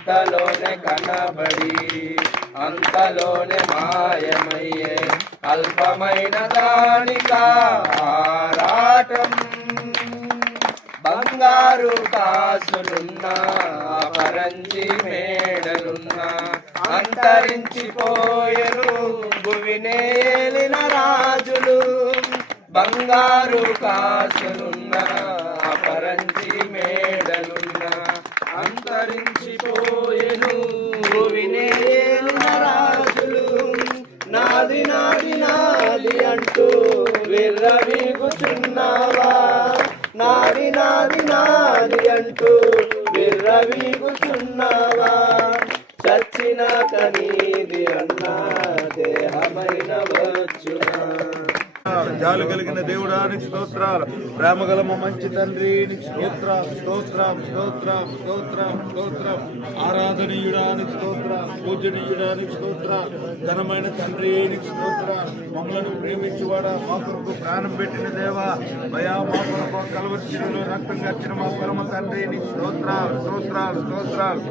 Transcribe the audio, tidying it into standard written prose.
అంతలోనే కనబడి అంతలోనే మాయమయ్యే అల్పమైన దానికా ఆరాటం. బంగారు కాసులున్నా పరంజి మేడలున్నా అంతరించిపోయెను భువినేలిన రాజులు. బంగారు కాసులున్నా పరంజి మేడలున్నా అంతరించిపోయెను భువినేలిన రాజులు. నాది నాది నాది అంటూ విర్రవీగుచున్నావా, నాది నాది నాది అంటూ విర్రవీగుచున్నావా. చచ్చినాక నీది అన్నా దేహమైన వచ్చునా. జాలు కలిగిన దేవుడానికి స్తోత్రాలు. ప్రేమ గల మా మంచి తండ్రి నీకు స్తోత్రం స్తోత్రం స్తోత్రం స్తోత్రం స్తోత్రం. ఆరాధనీయుడానికి స్తోత్రం, పూజనీయుడానికి స్తోత్రం. ఘనమైన తండ్రి నీకు స్తోత్రం. మమ్మలను ప్రేమించువాడా, మా కొరకు ప్రాణం పెట్టిన దేవా, భయా మా కొరకు కలవరిలో రక్తం గచ్చిన మా పరమ తండ్రి నీకు స్తోత్రాలు స్తోత్రాలు స్తోత్రాలు.